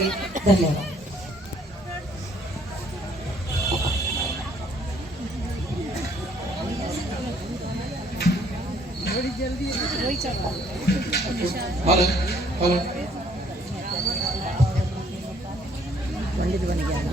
करेंगे। धन्यवाद। Hello hello पंडित बन गया ना।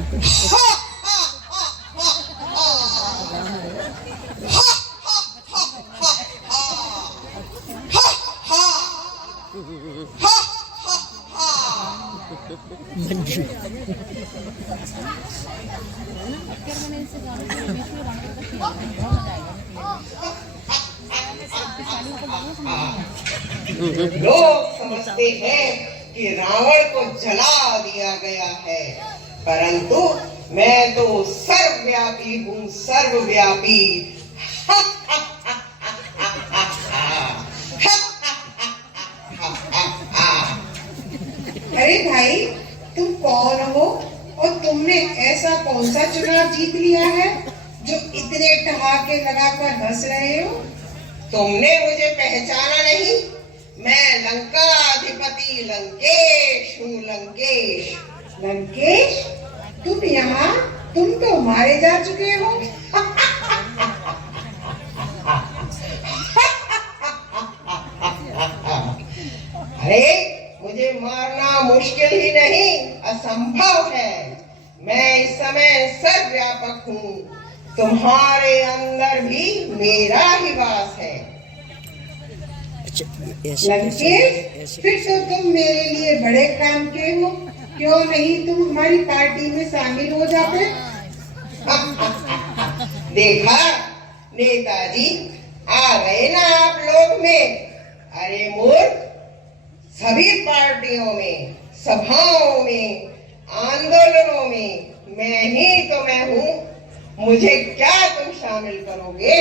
लोग समझते हैं कि रावण को जला दिया गया है, परंतु मैं तो सर्वव्यापी हूँ, सर्वव्यापी। अरे भाई, तुम कौन हो और तुमने ऐसा कौन सा चुनाव जीत लिया है जो इतने ठहाके लगाकर हंस रहे हो? तुमने मुझे पहचाना नहीं? मैं लंकाधिपति लंकेश हूँ, लंकेश। लंकेश, तुम यहाँ? तुम तो मारे जा चुके हो। अरे, मुझे मारना मुश्किल ही नहीं, असंभव है। मैं इस समय सर्वव्यापक हूँ, तुम्हारे अंदर भी मेरा ही वास है। लंकेश, फिर तो तुम मेरे लिए बड़े काम के हो। क्यों नहीं तुम हमारी पार्टी में शामिल हो जाते? देखा नेताजी, आ गए ना आप लोग में। अरे मूर्ख, सभी पार्टियों में, सभाओं में, आंदोलनों में मैं ही तो मैं हूँ। मुझे क्या तुम शामिल करोगे?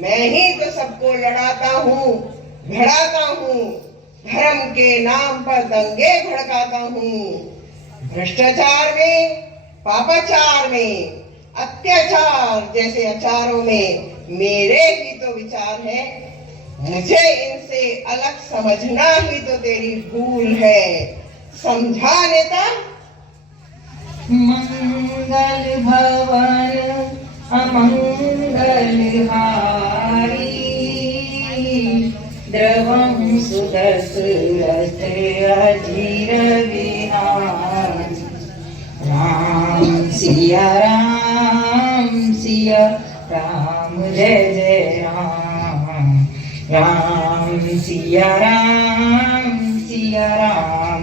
मैं ही तो सबको लड़ाता हूँ, भड़ाता हूँ, धर्म के नाम पर दंगे भड़काता हूँ। भ्रष्टाचार में, पापाचार में, अत्याचार जैसे आचारों में मेरे ही तो विचार है। मुझे इनसे अलग समझना ही तो तेरी भूल है। समझा नेता? मंगल भवन अमंगल हारी, द्रवं सुदशरथ अधीर विहारी। राम सिया राम, सिया राम, जय जय राम। राम सिया राम, सिया राम,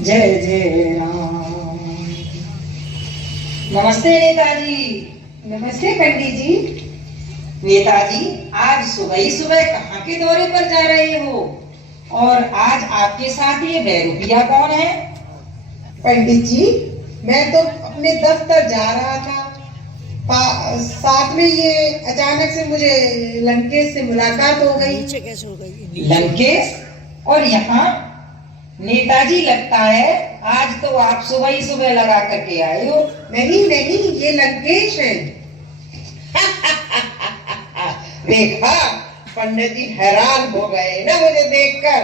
जय जय राम। नमस्ते नेताजी। नमस्ते पंडित जी। नेताजी, आज सुबह ही सुबह कहाँ के दौरे पर जा रहे हो? और आज आपके साथ ये बेरुपिया कौन है? पंडित जी, मैं तो अपने दफ्तर जा रहा था। साथ में ये अचानक से मुझे लंकेश से मुलाकात हो गई। नीचे कैसे हो गई? लंकेश? और यहाँ? नेताजी, लगता है आज तो आप सुबह ही सुबह लगा करके आए हो। नहीं नहीं, ये लंकेश है। देखा, पंडित जी हैरान हो गए ना मुझे देखकर।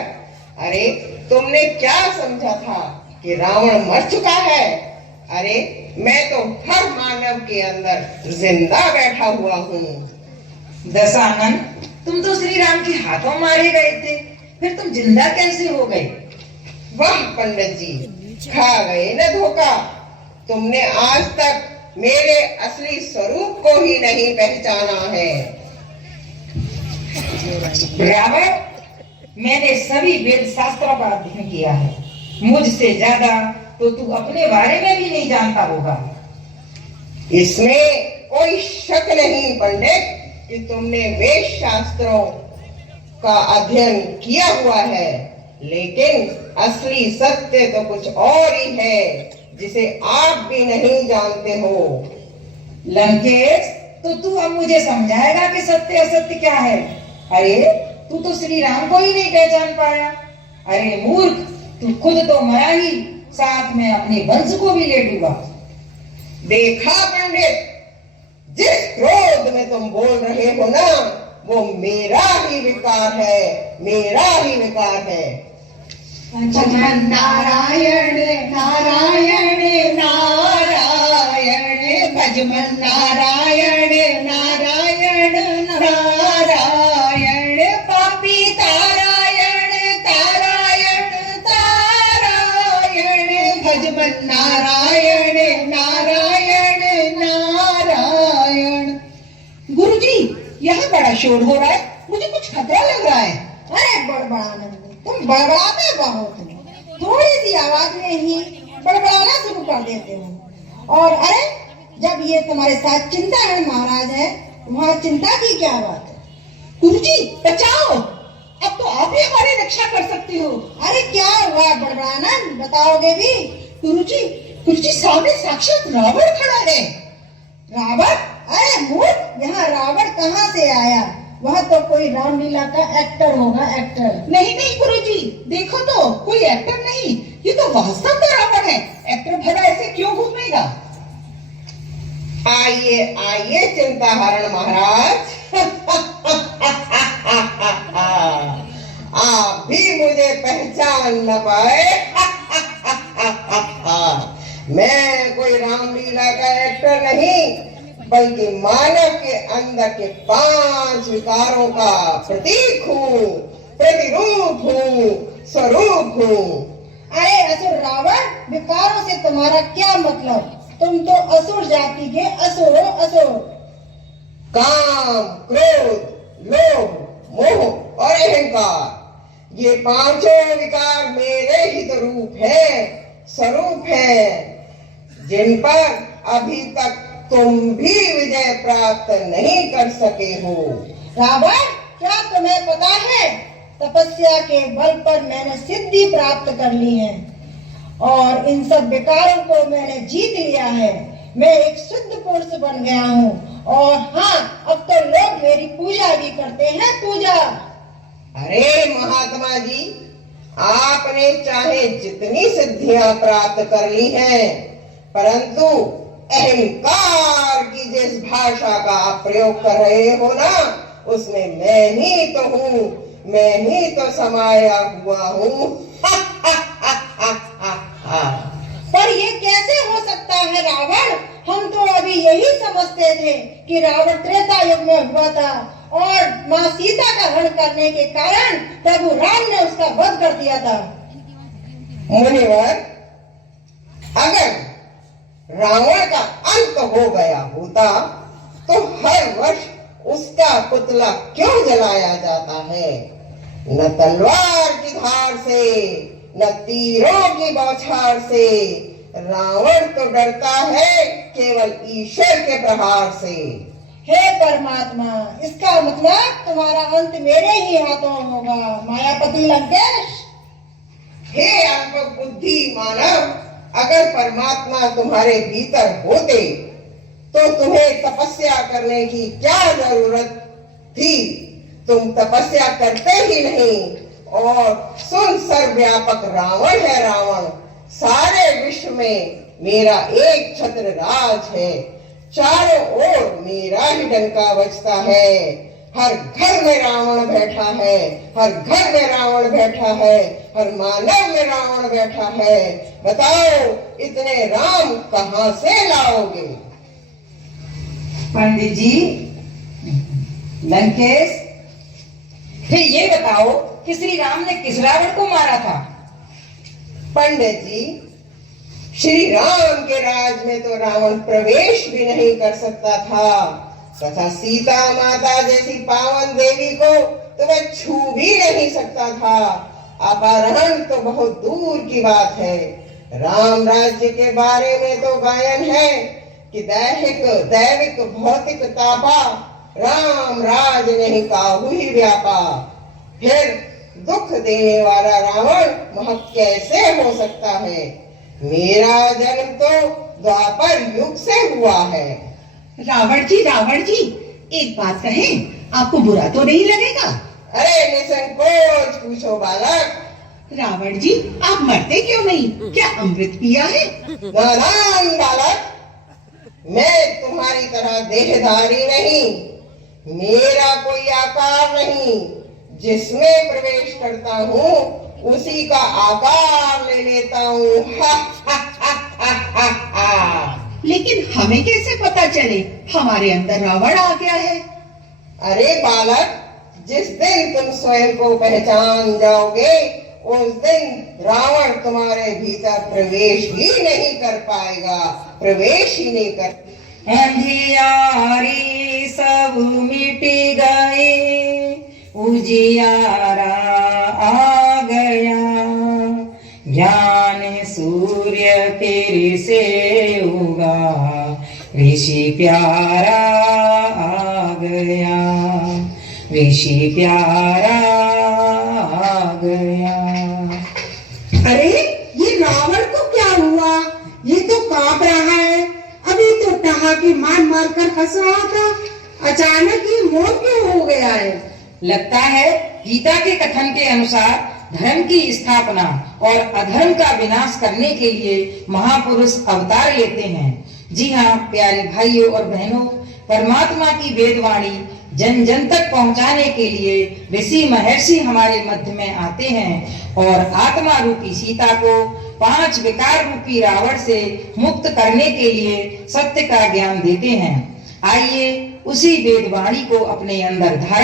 अरे, तुमने क्या समझा था कि रावण मर चुका है? अरे, मैं तो हर मानव के अंदर जिंदा बैठा हुआ हूँ। दशानन, तुम तो श्री राम के हाथों मारे गए थे, फिर तुम जिंदा कैसे हो गए? वाह पंडित जी, खा गए न धोखा। तुमने आज तक मेरे असली स्वरूप को ही नहीं पहचाना है। बराबर, मैंने सभी वेद शास्त्रों का अध्ययन किया है। मुझसे ज्यादा तो तू अपने बारे में भी नहीं जानता होगा। इसमें कोई शक नहीं पंडित कि तुमने वेद शास्त्रों का अध्ययन किया हुआ है, लेकिन असली सत्य तो कुछ और ही है जिसे आप भी नहीं जानते हो। लंकेश, तो तू अब मुझे समझाएगा कि सत्य असत्य क्या है? अरे, तू तो श्री राम को ही नहीं पहचान पाया। अरे मूर्ख, तू खुद तो मरा ही, साथ में अपने वंश को भी ले डूबा। देखा पंडित, जिस क्रोध में तुम बोल रहे हो ना, वो मेरा ही विकार है, मेरा ही विकार है। नारायण नारायण मन नारायण नारायण नारायण, पापी तारायण तारायण तारायण, भज मन नारायण नारायण नारायण। गुरुजी, यहाँ बड़ा शोर हो रहा है, मुझे कुछ खतरा लग रहा है। अरे बड़बड़ाना, तुम बड़बड़ाते बहुत हो, थोड़ी सी आवाज में ही बड़बड़ाना शुरू कर देते हो। और अरे, जब ये तुम्हारे साथ चिंतामणि महाराज है, वहाँ चिंता की क्या बात है? गुरुजी बचाओ, अब तो आप ही हमारी रक्षा कर सकती हो। अरे क्या हुआ बड़बड़ाना, बताओगे भी? गुरुजी सामने साक्षात रावण खड़ा है। रावण? अरे मूर्ख, यहाँ रावण कहाँ से आया? वह तो कोई रामलीला का एक्टर होगा, एक्टर। नहीं गुरुजी, देखो तो कोई एक्टर नहीं, ये तो वास्तव का रावण है। एक्टर भला ऐसे क्यों घूमेगा? आइए आइए चिंताहरण महाराज, आप भी मुझे पहचान न पाए। मैं कोई रामलीला का एक्टर नहीं, बल्कि मानव के अंदर के 5 विकारों का प्रतीक हूँ, प्रतिरूप हूँ, स्वरूप हूँ। अरे असुर रावण, विकारों से तुम्हारा क्या मतलब? तुम तो असुर जाति के असुर हो, असुर। काम, क्रोध, लोभ, मोह और अहंकार, ये 5 विकार मेरे ही तो रूप है, स्वरूप है, जिन पर अभी तक तुम भी विजय प्राप्त नहीं कर सके हो। रावण, क्या तुम्हें पता है, तपस्या के बल पर मैंने सिद्धि प्राप्त कर ली है और इन सब विकारों को मैंने जीत लिया है। मैं एक शुद्ध पुरुष बन गया हूँ और हाँ, अब तो लोग मेरी पूजा भी करते हैं, पूजा। अरे महात्मा जी, आपने चाहे जितनी सिद्धियां प्राप्त कर ली हैं, परंतु अहंकार की जिस भाषा का आप प्रयोग कर रहे हो ना, उसमें मैं ही तो हूँ, मैं ही तो समाया हुआ हूँ। पर ये कैसे हो सकता है रावण? हम तो अभी यही समझते थे कि रावण त्रेता युग में हुआ था और माँ सीता का हरण करने के कारण प्रभु राम ने उसका वध कर दिया था। मुनिवर, अगर रावण का अंत हो गया होता तो हर वर्ष उसका पुतला क्यों जलाया जाता है? न तलवार की धार से, न तीरों की बौछार से, रावण तो डरता है केवल ईश्वर के प्रहार से। हे परमात्मा, इसका मतलब तुम्हारा अंत मेरे ही हाथों होगा, मायापति लंकेश। हे अल्प बुद्धि मानव, अगर परमात्मा तुम्हारे भीतर होते तो तुम्हें तपस्या करने की क्या जरूरत थी? तुम तपस्या करते ही नहीं और सुन, सर्वव्यापक रावण है रावण। सारे विश्व में मेरा एक छत्र राज है, चारों ओर मेरा ही डंका बजता है। हर घर में रावण बैठा है, हर घर में रावण बैठा है, हर मानव में रावण बैठा है। बताओ, इतने राम कहाँ से लाओगे? पंडित जी, लंकेश, फिर ये बताओ कि श्री राम ने किस रावण को मारा था? पंडित जी, श्री राम के राज में तो रावण प्रवेश भी नहीं कर सकता था, तथा सीता माता जैसी पावन देवी को तो वह छू भी नहीं सकता था। अपहरण तो बहुत दूर की बात है। राम राज्य के बारे में तो गायन है कि दैविक भौतिक तापा, राम राज नहीं काहू ही व्यापा। फिर दुख देने वाला रावण वह कैसे हो सकता है? मेरा जन्म तो द्वापर युग से हुआ है। रावण जी, एक बात कहें, आपको बुरा तो नहीं लगेगा? अरे निसंकोच पूछो बालक। रावण जी, आप मरते क्यों नहीं? क्या अमृत पिया है? नादान बालक, मैं तुम्हारी तरह देहधारी नहीं, मेरा कोई आकार नहीं। जिसमें प्रवेश करता हूँ उसी का आकार ले लेता हूँ। लेकिन हमें कैसे पता चले हमारे अंदर रावण आ गया है? अरे बालक, जिस दिन तुम स्वयं को पहचान जाओगे उस दिन रावण तुम्हारे भीतर प्रवेश ही नहीं कर पाएगा, प्रवेश ही नहीं कर। अंधियारी सब मिट गए, उजियारा आ गया, ज्ञान सूर्य फिर से उगा, ऋषि प्यारा आ गया, ऋषि प्यारा आ गया। अरे ये रावण को क्या हुआ? ये तो कांप रहा है। अभी तो ठहाके मार मार कर हंस रहा था, अचानक ये मौन क्यों हो गया है? लगता है गीता के कथन के अनुसार धर्म की स्थापना और अधर्म का विनाश करने के लिए महापुरुष अवतार लेते हैं। जी हाँ प्यारे भाइयों और बहनों, परमात्मा की वेदवाणी जन जन तक पहुंचाने के लिए ऋषि महर्षि हमारे मध्य में आते हैं और आत्मा रूपी सीता को 5 विकार रूपी रावण से मुक्त करने के लिए सत्य का ज्ञान देते हैं। आइए उसी वेदवाणी को अपने अंदर धारण